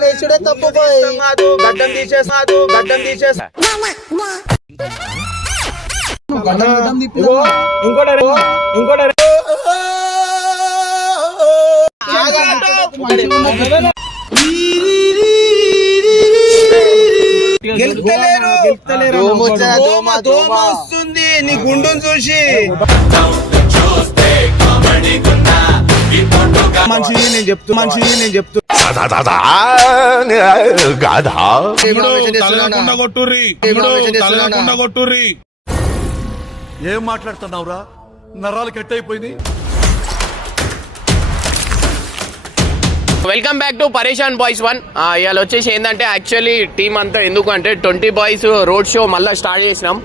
వేసుడే తప్పు పోయి గడ్డం తీసేసాదు గడ్డం తీసేసా? ఇంకోటి. వస్తుంది. నీ గుండును చూసి. నేను చెప్తూ నేను చెప్తూ. ఏం మాట్లాడుతున్నావురా? నరాలు కట్ అయిపోయింది welcome back to Pareshan boys one ఇవాళ వచ్చేసి ఏంటంటే యాక్చువల్లీ టీం అంతా ఎందుకు అంటే ట్వంటీ బాయ్స్ రోడ్ షో మళ్ళీ స్టార్ట్ చేసినాం.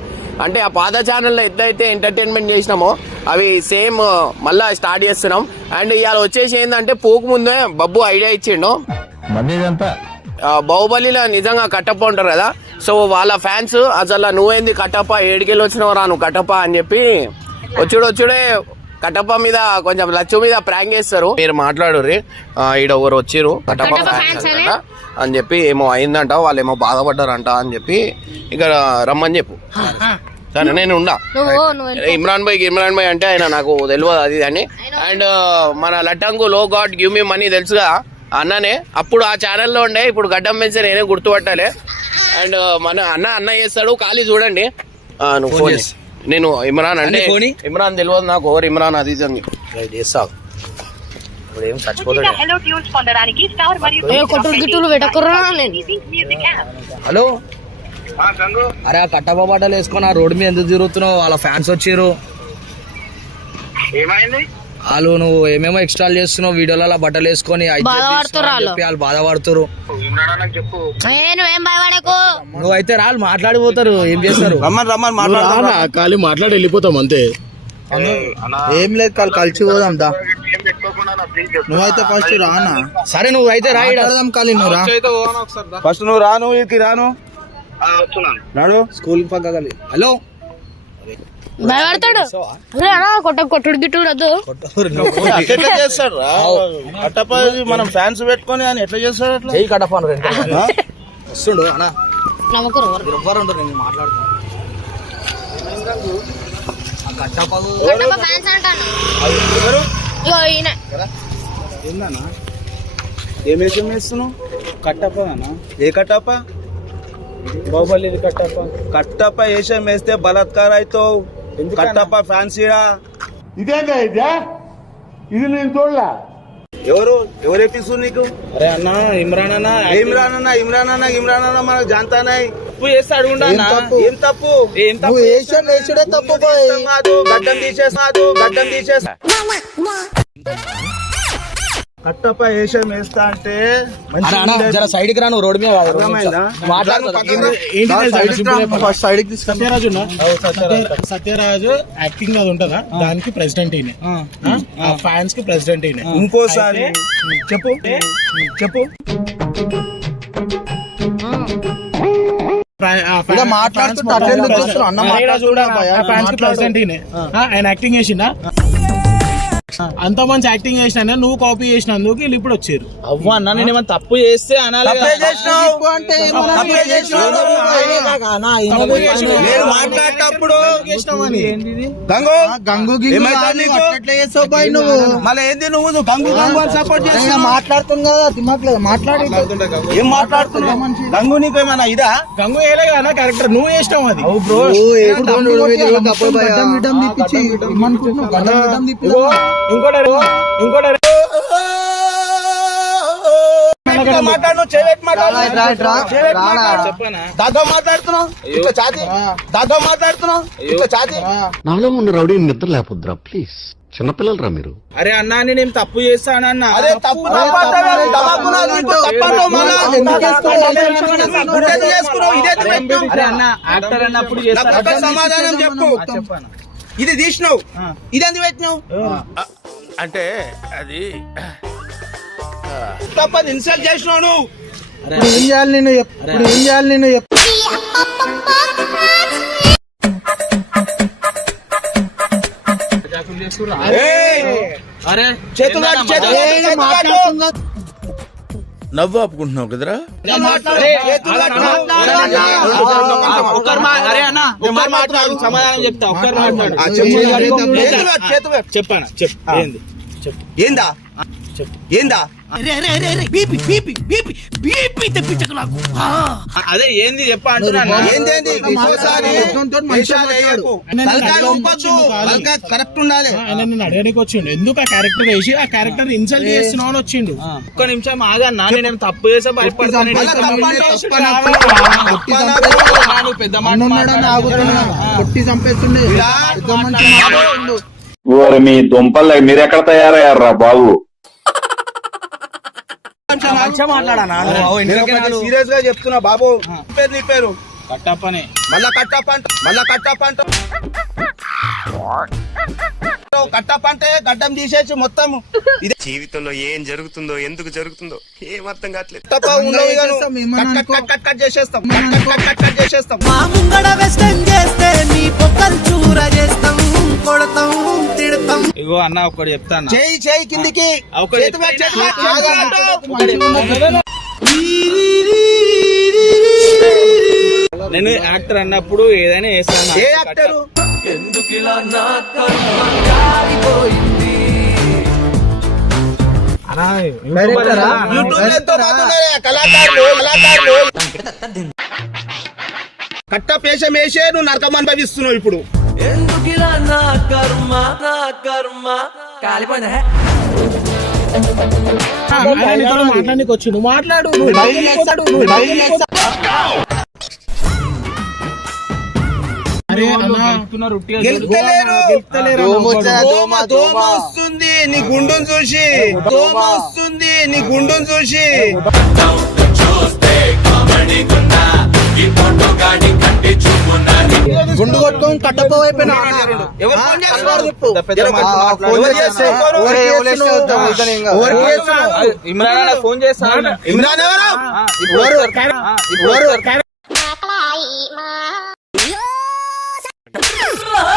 అంటే ఆ పాత ఛానల్లో ఎట్లయితే ఎంటర్టైన్మెంట్ చేసినామో అవి సేమ్ మళ్ళీ స్టార్ట్ చేస్తున్నాం. అండ్ ఇవాళ వచ్చేసి ఏంటంటే పోకు ముందే బబ్బు ఐడియా ఇచ్చిండు. బాహుబలిలో నిజంగా కట్టప్ప ఉంటారు కదా. సో వాళ్ళ ఫ్యాన్స్ అసలు నువ్వేంది కట్టప్ప ఏడికెళ్ళి వచ్చినావు రా నువ్వు కట్టప్ప అని చెప్పి వచ్చుడు వచ్చుడే కట్టప్ప మీద కొంచెం లచ్చు మీద ప్రాంక్ చేస్తారు. మీరు మాట్లాడుర్రి. ఆ, ఈడ ఒకరు వచ్చిర్రు కట్టప్ప ఫ్యాన్స్ అని? చెప్పి ఏమో అయిందంట వాళ్ళు ఏమో బాధపడ్డారంట అని చెప్పి ఇక్కడ రమ్మని చెప్పు. సరే నేను ఉండా ఇమ్రాన్ భాయ్ ఇమ్రాన్ భాయ్ అంటే ఆయన నాకు తెలియదు అది ఇది అని. అండ్ మన లట్టంకు లో గాడ్ గివ్ మీ మనీ తెలుసుగా? అన్ననే అప్పుడు ఆ ఛానల్లో ఉండే ఇప్పుడు గడ్డం పెంచి నేనే గుర్తుపట్టాలి. అండ్ మన అన్న అన్న చేస్తాడు ఖాళీ చూడండి. ఆ, నువ్వు ఫోన్. నేను ఇమ్రాన్ అంటే ఇమ్రాన్ తెలియదు నాకు ఓవర్ ఇమ్రాన్ అది అని. చేస్తావు ఇప్పుడు ఏం చచ్చిపోతాడు? హలో? అరే ఆ కట్టప్ప బట్టలు వేసుకొని ఆ రోడ్డు మీద ఎందుకు తిరుగుతున్నావు? వాళ్ళ ఫ్యాన్స్ వచ్చిర్రు. వాళ్ళు నువ్వు ఏమేమో ఎక్స్ట్రాల్ చేస్తున్నావు వీడియోలలో బట్టలు వేసుకొని వాళ్ళు. బాధపడుతురు నువ్వైతే రాళ్ళు మాట్లాడిపోతారు. ఏం చేస్తారు? రమ్మని రమ్మని మాట్లాడతా ఖాళీ మాట్లాడి వెళ్ళిపోతాం అంతే. ఏం లేదు కాళ్ళు కలిసి పోదాం దా. నువ్వైతే ఫస్ట్ రానా? సరే నువ్వైతే రాయడం కాలి నువ్వు రా. ఫస్ట్ నువ్వు రాను ఇది రాను. రాడు స్కూల్ హలో? భయపడతాడు? కొట్ట కొట్టుడు గిట్టుడు వద్దు ఎట్లా చేస్తాడు రా? కట్టప్ప మనం ఫ్యాన్స్ పెట్టుకొని అని ఎట్లా చేస్తాడు అట్లా? చెయ్యి రెండు వస్తుండు అన్నా. నమ్మకరు ఎవ్వరు ఉండరు నేను మాట్లాడుతాను. ఆ కట్టపకు ఫ్యాన్స్ అంటాను. ఇగో ఈయన. ఏందన్నా? ఏం కట్టప్ప? బాహుబలి కట్టప్ప. కట్టప్ప వేషం వేస్తే బలాత్కార అవుతావు. కట్టప్ప ఫ్యాన్సీడా ఇదేందా ఇదే? ఇది నేను చూడలా. ఎవరు? ఎవరు ఎప్పిస్తుంది నీకు? అరే అన్న ఇమ్రాన్ అన్న ఇమ్రాన్ అన్న ఇమ్రాన్ అన్న ఇమ్రాన్ అన్న మనకు జాంతానాయ్. తప్పు చేస్తే అడుగుండా ఏం తప్పు? ఏం తప్పు? వేషం వేసుడే తప్పు కాదు గడ్డం తీసేసాదు గడ్డం తీసేసా కట్టప్ప వేషం వేస్తా అంటే మంచి జర సైడ్కి రాను రోడ్ మీద సత్యరాజు సత్యరాజు. యాక్టింగ్ అది ఉంటుందా? దానికి ప్రెసిడెంట్ ఈయన. ఆ. ఫ్యాన్స్కి ప్రెసిడెంట్ ఈయన. ఇంకోసారి చెప్పు. చెప్పు. మాట్లాడుతున్నా ఫ్యాన్స్కి ప్రెసిడెంట్ ఈయన. ఆయన యాక్టింగ్ చేసిందా అంత మంచి యాక్టింగ్ చేసినా నువ్వు కాపీ చేసినందుకు వీళ్ళు ఇప్పుడు వచ్చారు. అవ్వ అన్న నేను ఏమైనా తప్పు చేస్తే అనాలి మాట్లాడేటప్పుడు గంగు? మళ్ళీ ఏంది నువ్వు? నువ్వు గంగు గంగు అని సపోర్ట్ చేసి మాట్లాడుతుంది కదా దిమాక్లేదు మాట్లాడి ఏం మాట్లాడుతున్నావు? గంగు నీకు ఏమైనా ఇదా? గంగు కదా క్యారెక్టర్ నువ్వు చేసినావు అది. ఇంకోటి ఇంకోటి మాట్లాడు మాట్లాడు దాదా మాట్లాడుతున్నావు? ఇట్లా చాతి. దాదా మాట్లాడుతున్నావు? ఇట్లా చాతి. నాలో ఉన్న రౌడీ నిద్ర లేకపోద్దురా ప్లీజ్ చిన్నపిల్లలరా మీరు? అరే అన్నా నేనేం తప్పు తప్పు తప్పు తప్పు? అరే అన్న యాక్టర్ అన్నప్పుడు నాకు ఒక్క సమాధానం చెప్పు. ఇది తీసినావు. ఇదేంది పెట్టినావు? అంటే అది తప్పది ఇన్సల్ట్ చేసినావు నువ్వు ఏం చేయాలి నేను ఇప్పుడు ఏం చేయాలి నేను అరే. చేతులు చేతులు. నవ్వు ఆపుకుంటున్నావు కదరా? సమాధానం చెప్తా చెప్పాను చెప్పు ఏంది? చెప్పు. ఏందా? ఏందా? అదే ఏంది చెప్ప కరెక్ట్ ఉండాలి నిన్ను అడగడానికి వచ్చిండు ఎందుకు ఆ క్యారెక్టర్ వేసి ఆ క్యారెక్టర్ ఇన్సల్ట్ చేస్తున్నావు అని వచ్చిండు ఒక్క నిమిషం ఆగన్నా నేను తప్పు చేసా భయపడతాను పెద్ద. కొట్టి చంపేస్తుండే మీ దుంపలు మీరెక్కడ తయారయ్యారా బాబు సీరియస్గా చెప్తున్నా బాబు. పేరు నీ పేరు? కట్టప్పనే. మళ్ళా కట్టప్పంట మళ్ళా కట్టప్పంట కట్టప్పంటే గడ్డం తీసేసి మొత్తం ఇది. జీవితంలో ఏం జరుగుతుందో ఎందుకు జరుగుతుందో ఏం అర్థం కావట్లేదు. తప్ప ఉండవు. Cut cut cut cut cut చేసేస్తాం. Cut cut cut cut cut చేసేస్తాం ఇగో అన్న ఒకటి చెప్తాను? చేయి చేయి కిందికి. నేను యాక్టర్ అన్నప్పుడు ఏదైనా వేస్తాను ఏ యాక్టరు? యూట్యూబ్లో ఎంతో మంది ఉన్నారే, కళాకారులు కళాకారులు. కట్ట పేషం వేసే నువ్వు నరకం అనుభవిస్తున్నావు ఇప్పుడు. అరే అన్న. గెలుస్తలేరు. దోమ దోమ వస్తుంది నీ గుండును చూసి. దోమ. వస్తుంది నీ గుండును చూసి. గుండు ఫోన్ చేస్తున్నారు చెప్పు ఎవరు చేస్తున్నారు? ఎవరు చేస్తున్నారు? ఇమ్రాన్ ఫోన్ చేస్తాను ఇమ్రాన్ ఎవరు? ఎవరు? ఎవరు?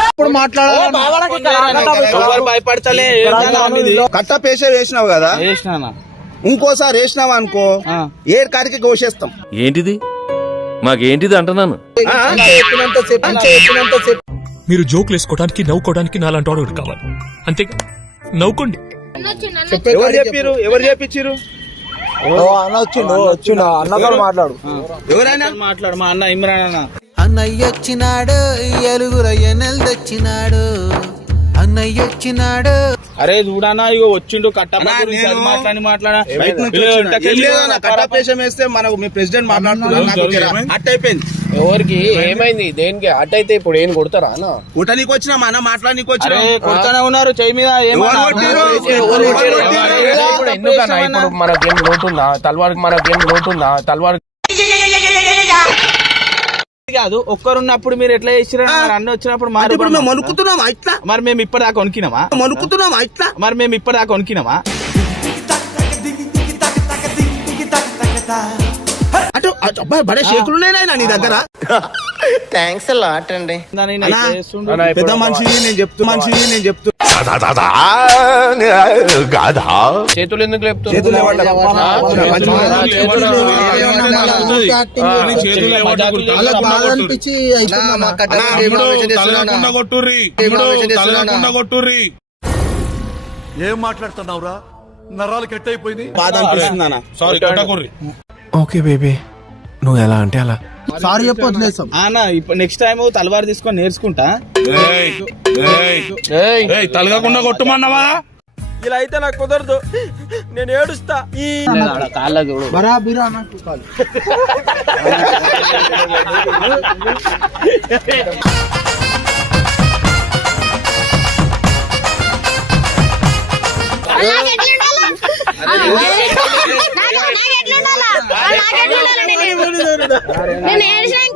ఇప్పుడు భయపడతలే? కట్ట పేస వేసినావు కదా. ఇంకోసారి వేసినావు అనుకో? ఏ కాడికి కోసేస్తాం ఏంటిది? మాకేంటిది అంటున్నాను? మీరు జోకులు వేసుకోవడానికి నవ్వుకోవడానికి నాలాంటి వాడు కావాలి? అంతే నవ్వుకోండి. ఎవరు చెప్పిరు? ఎవరు చెప్పించిరు ఎవరైనా? మాట్లాడు? మా అన్న ఇమ్రాన్ అన్న. అన్నయ్య వచ్చినాడు ఎలుగురు ఎన్నెలు తెచ్చినాడు అన్నయ్య వచ్చినాడు అరే చూడన్నా ఇగో వచ్చిండు కట్టప్ప గురించి అది మాట్లాడి మాట్లాడా. వేస్తే మనకు మీ ప్రెసిడెంట్ జర అట్ట అయిపోయింది ఎవరికి? ఏమైంది? దేనికి? అట్టయితే ఇప్పుడు ఏం కొడతారా అన్న? ఊటనీకి వచ్చినా మన మాట్లాడనీకి వచ్చినా. కొడుతూనే ఉన్నారు చెయ్యి మీద మనకేం లోటుందా? తల్వార్కి మనకేం లోటుందా? తల్వార్ కాదు. ఒక్కరున్నప్పుడు మీరు ఎట్లా చేసిరా అన్న వచ్చినప్పుడు ఇప్పుడు మేము వణుకుతున్నామా ఇట్లా? మరి మేము ఇప్పటిదాకా వణికినామా? వణుకుతున్నామా ఇట్లా? మరి మేము ఇప్పటిదాకా వణికినామా? అంటే అబ్బాయి బడే షేకులు ఉన్నాయినా నీ దగ్గర? థ్యాంక్స్ లాట్ అండి. పెద్ద మనిషి నేను చెప్తూ మనిషి నేను చెప్తూ. కాదా చేతులు ఎందుకు ఏం మాట్లాడుతున్నావురా? నరాలు కట్ అయిపోయింది బాధ అనిపిస్తుంది అన్న ఓకే బేబీ. నువ్వు ఎలా అంటే అలా. సారీ చెప్పొద్దు ఆ అన్న ఇప్పుడు నెక్స్ట్ టైం తలవారు తీసుకొని నేర్చుకుంటా. ఏయ్, తలగకుండా కొట్టుమన్నావా? ఇలా అయితే నాకు కుదరదు. నేను ఏడుస్తా. కాళ్ళ చూడు. బరాబిరా అన్నట్టు కాదు నాకు? నాకు-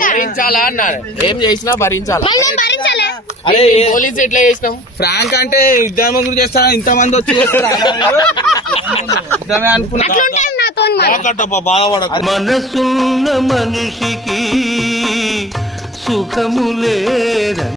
భరించాలా అన్నారు. ఏం చేసినా భరించాలా? మళ్ళీ నేను భరించాలి? అరే పోలీస్ ఎట్లా చేసినాం? ఫ్రాంక్ అంటే యుద్ధం గురించి చేస్తా ఇంత మంది వచ్చి అనుకున్నా. మనసున్న మనిషికి సుఖము లేదా